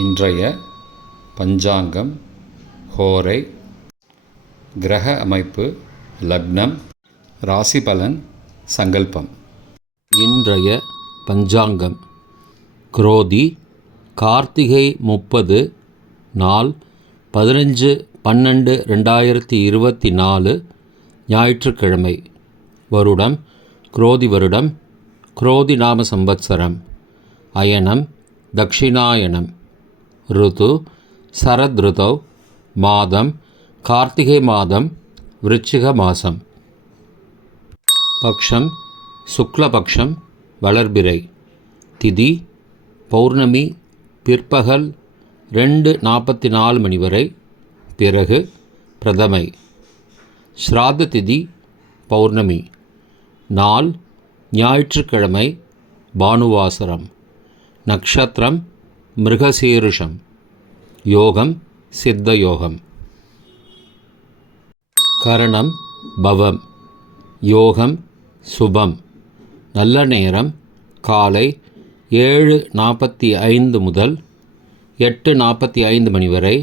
இன்றைய பஞ்சாங்கம், ஹோரை, கிரக அமைப்பு, லக்னம், ராசி பலன், சங்கல்பம். இன்றைய பஞ்சாங்கம் குரோதி கார்த்திகை 30 நாள் 15/12/2024 ஞாயிற்றுக்கிழமை. வருடம் குரோதி வருடம், குரோதி நாம சம்பத்சரம். அயனம் தக்ஷிணாயனம். ருது சரத்ருதௌ. மாதம் கார்த்திகை மாதம், விருச்சிக மாதம். பக்ஷம் சுக்லபக்ஷம், வளர்பிறை. திதி பௌர்ணமி பிற்பகல் 2:44 மணி வரை, பிறகு பிரதமை. ஸ்ராத்த திதி பௌர்ணமி. நாள் ஞாயிற்றுக்கிழமை, பானுவாசரம். நக்ஷத்திரம் மிருகசீருஷம். யோகம் சித்த யோகம். கரணம் பவம். யோகம் சுபம். நல்ல நேரம் காலை 7:45 முதல் 8:45 மணி வரை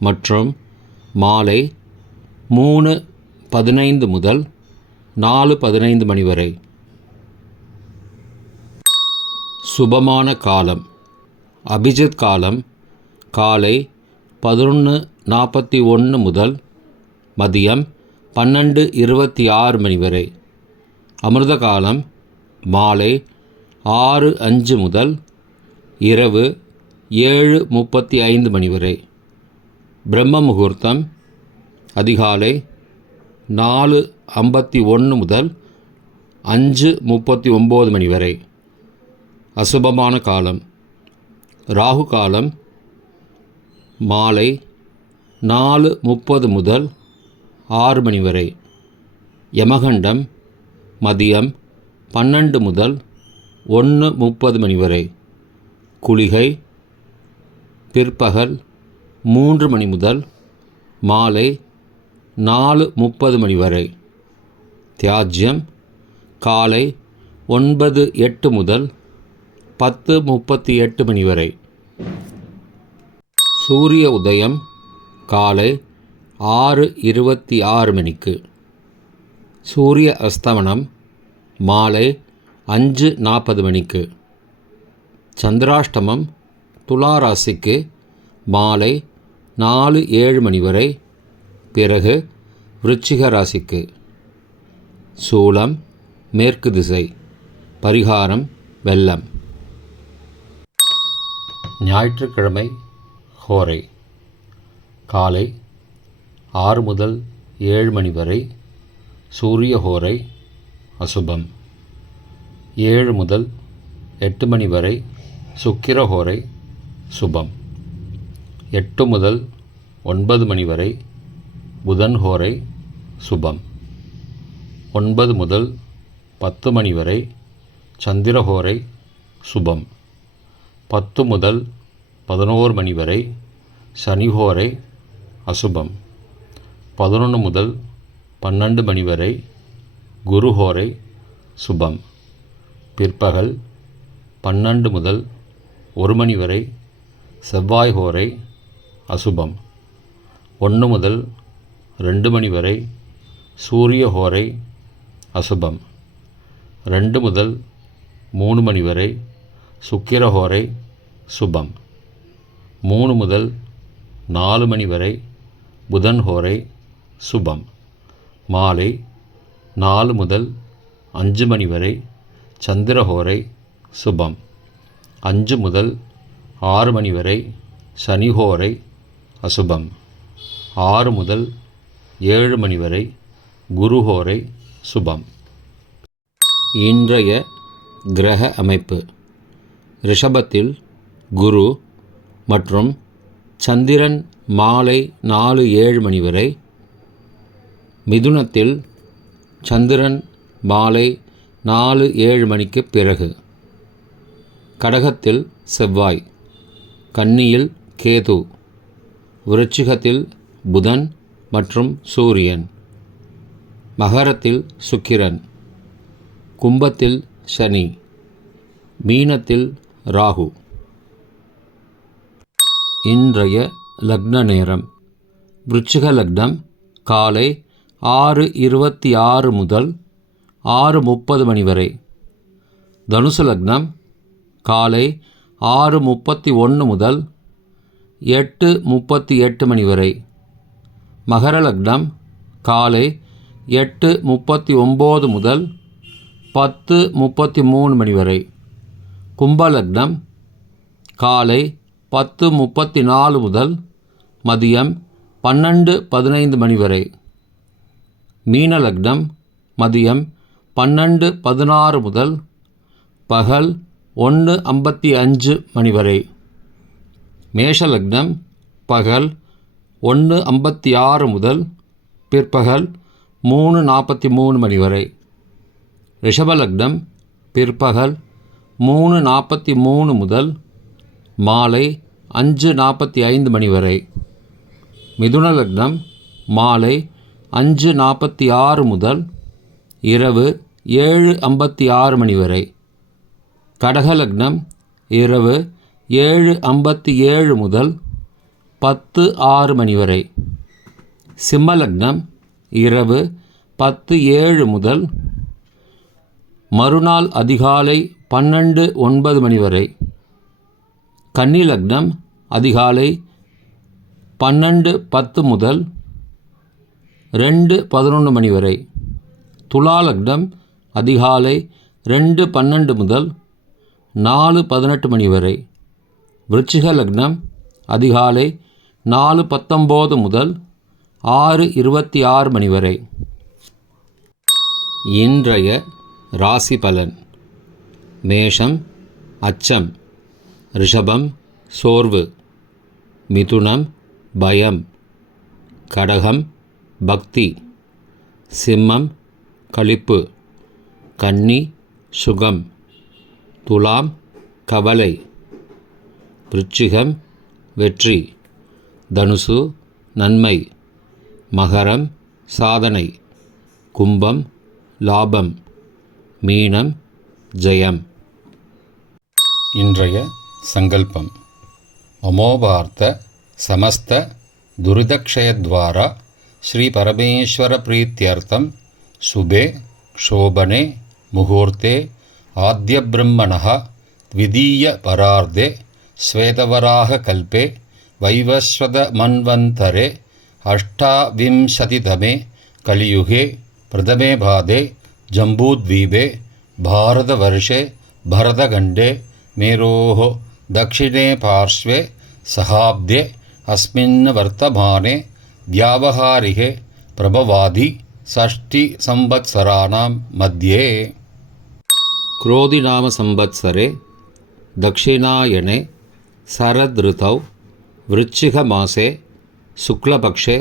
மற்றும் மாலை 3:15 முதல் 4:15 மணி வரை. சுபமான காலம் அபிஜித் காலம் காலை 11:41 முதல் மதியம் 12:26 மணி வரை. அமிர்த காலம் மாலை 6:05 முதல் இரவு 7:35 மணி வரை. பிரம்ம முகூர்த்தம் அதிகாலை 4:51 முதல் 5:39 மணி வரை. அசுபமான காலம் ராகு காலம் மாலை 4:30 முதல் 6 மணி வரை. யமகண்டம் மதியம் 12 முதல் 1:30 மணி வரை. குளிகை பிற்பகல் 3 மணி முதல் மாலை 4:30 மணி வரை. தியாஜ்யம் காலை 9:08 முதல் 10:38 மணி வரை. சூரிய உதயம் காலை 6:26 மணிக்கு. சூரிய அஸ்தமனம் மாலை 5:40 மணிக்கு. சந்திராஷ்டமம் துலா ராசிக்கு மாலை 4:07 மணி வரை, பிறகு விருச்சிக ராசிக்கு. சூலம் மேற்கு திசை. பரிகாரம் வெள்ளம். ஞாயிற்றுக்கிழமை ஹோரை காலை 6 முதல் 7 மணி வரை சூரிய ஹோரை அசுபம். 7 முதல் 8 மணி வரை சுக்கிர ஹோரை சுபம். 8 முதல் 9 மணி வரை புதன் ஹோரை சுபம். 9 முதல் 10 மணி வரை சந்திர ஹோரை சுபம். 10 முதல் 11 மணி வரை சனிஹோரை அசுபம். 11 முதல் 12 மணி வரை குருஹோரை சுபம். பிற்பகல் 12 முதல் 1 மணி வரை செவ்வாய் ஹோரை அசுபம். 1 முதல் 2 மணி வரை சூரிய ஹோரை அசுபம். 2 முதல் 3 மணி வரை சுக்கிர ஹோரை சுபம். 3 முதல் 4 மணி வரை புதன் ஹோரை சுபம். மாலை 4 முதல் 5 மணி வரை சந்திர ஹோரை சுபம். 5 முதல் 6 மணி வரை சனி ஹோரை அசுபம். 6 முதல் 7 மணி வரை குரு ஹோரை சுபம். இன்றைய கிரக அமைப்பு. ரிஷபத்தில் குரு மற்றும் சந்திரன் மாலை 4:07 மணி வரை. மிதுனத்தில் சந்திரன் மாலை 4:07 மணிக்கு பிறகு. கடகத்தில் செவ்வாய். கன்னியில் கேது. விருச்சிகத்தில் புதன் மற்றும் சூரியன். மகரத்தில் சுக்கிரன். கும்பத்தில் சனி. மீனத்தில் ராகு. இன்றைய லக்ன நேரம் விருச்சிக லக்னம் காலை 6:26 முதல் 6:30 மணி வரை. தனுசு லக்னம் காலை 6:31 முதல் 8:38 மணி வரை. மகர லக்னம் காலை 8:39 முதல் 10:33 மணி வரை. கும்ப லக்னம் காலை 10:34 முதல் மதியம் 12:15 மணி வரை. மீன லக்னம் மதியம் 12:16 முதல் பகல் 1:55 மணி வரை. மேஷ லக்னம் பகல் 1:56 முதல் பிற்பகல் 3:43 மணி வரை. ரிஷப லக்னம் பிற்பகல் 3:43 முதல் மாலை 5:45 மணி வரை. மிதுன லக்னம் மாலை 5:46 முதல் இரவு 7:56 மணி வரை. கடக லக்னம் இரவு 7:57 முதல் 10:06 மணி வரை. சிம்ம லக்னம் இரவு 10:07 முதல் மறுநாள் அதிகாலை 12:09 மணி வரை. கன்னி லக்னம் அதிகாலை 12:10 முதல் 2:11 மணி வரை. துலா லக்னம் அதிகாலை 2:12 முதல் 4:18 மணி வரை. விருச்சிக லக்னம் அதிகாலை 4:19 முதல் 6:26 மணி வரை. இன்றைய ராசி பலன். மேஷம் அச்சம், ரிஷபம் சோர்வு, மிதுனம் பயம், கடகம் பக்தி, சிம்மம் களிப்பு, கன்னி சுகம், துலாம் கவலை, விருச்சிகம் வெற்றி, தனுசு நன்மை, மகரம் சாதனை, கும்பம் லாபம், மீனம் ஜெயம். இன்றைய சங்கல்பம். அமோபார்த்த சமஸ்த துரிதக்ஷயத்வாரா ஸ்ரீ பரமேஸ்வர பிரீத்தியர்த்தம் சுபே க்ஷோபனே முகூர்த்தே ஆத்ய பிரம்மணः த்விதீய பரார்த்தே ஸ்வேதவராக கல்பே வைவஸ்வத மன்வந்தரே அஷ்டாவிம்சதிதமே கலியுகே பிரதமே பாதே ஜம்பூத்வீபே பாரதவர்ஷே பரதகண்டே மேரோः दक्षिणे पार्श्वे सहाब्दे अस्मिन् वर्तमाने व्यावहारिके प्रभवादि षष्टिसंवत्सराणां मध्ये क्रोधिनाम संवत्सरे दक्षिणायने शरदृतौ वृश्चिकमासे शुक्लपक्षे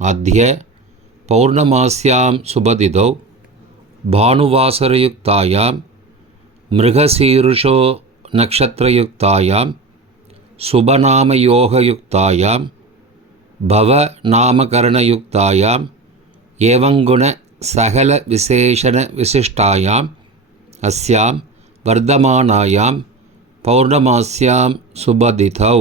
अद्य पौर्णमास्यां शुभतिथौ भानुवासरयुक्तायां मृगशीर्षो नक्षत्रयुक्तायां शुभनामयोगयुक्तायां भवनामकरणयुक्तायां एवंगुण सकलविशेषणविशिष्टायाम् अस्यां वर्धमानायां पौर्णमास्यां शुभतिथौ